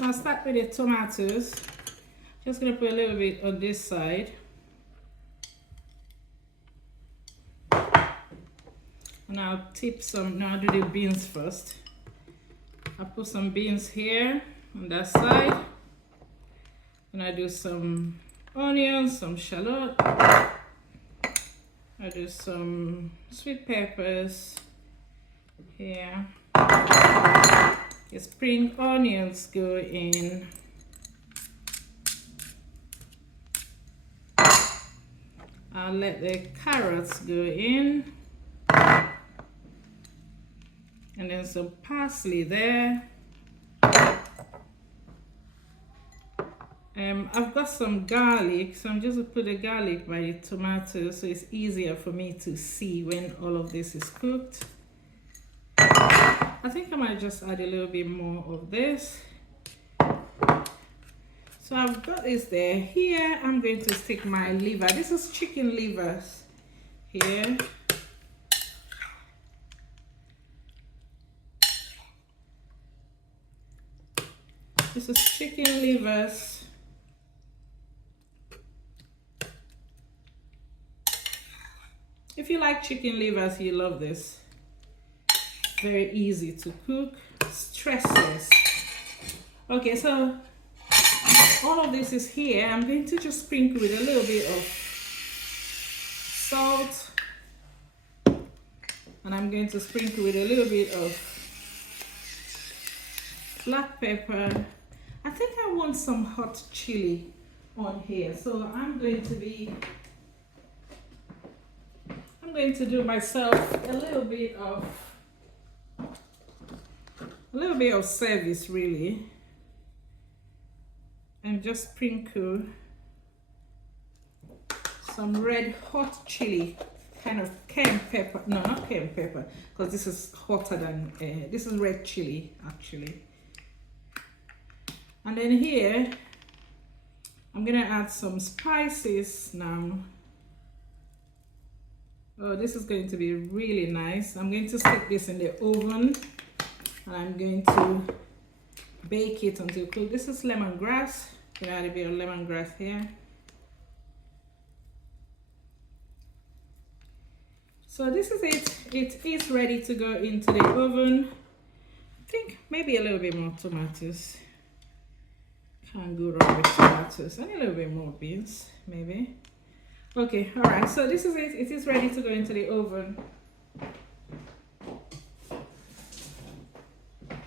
So I'll start with the tomatoes. Just gonna put a little bit on this side. And I'll tip some, now I'll do the beans first. I'll put some beans here on that side. And I do some onions, some shallot. I do some sweet peppers here. The spring onions go in. I'll let the carrots go in. And then some parsley there. I've got some garlic, so I'm just going to put the garlic by the tomato so it's easier for me to see when all of this is cooked. I think I might just add a little bit more of this. So I've got this there. Here I'm going to stick my liver. This is chicken livers here. This is chicken livers. If you like chicken livers, you love this. Very easy to cook, stressless. Okay, so all of this is here. I'm going to just sprinkle with a little bit of salt. And I'm going to sprinkle with a little bit of black pepper. I think I want some hot chili on here. So I'm going to do myself a little bit of service really, and just sprinkle some red hot chili, kind of cayenne pepper. No, not cayenne pepper, because this is hotter than this is red chili actually. And then here I'm gonna add some spices now. Oh, this is going to be really nice. I'm going to stick this in the oven and I'm going to bake it until cooked. This is lemongrass. I'm gonna add a bit of lemongrass here. So this is it. It is ready to go into the oven. I think maybe a little bit more tomatoes. Can't go wrong with tomatoes. And a little bit more beans, maybe. Okay, all right. So this is it. It is ready to go into the oven.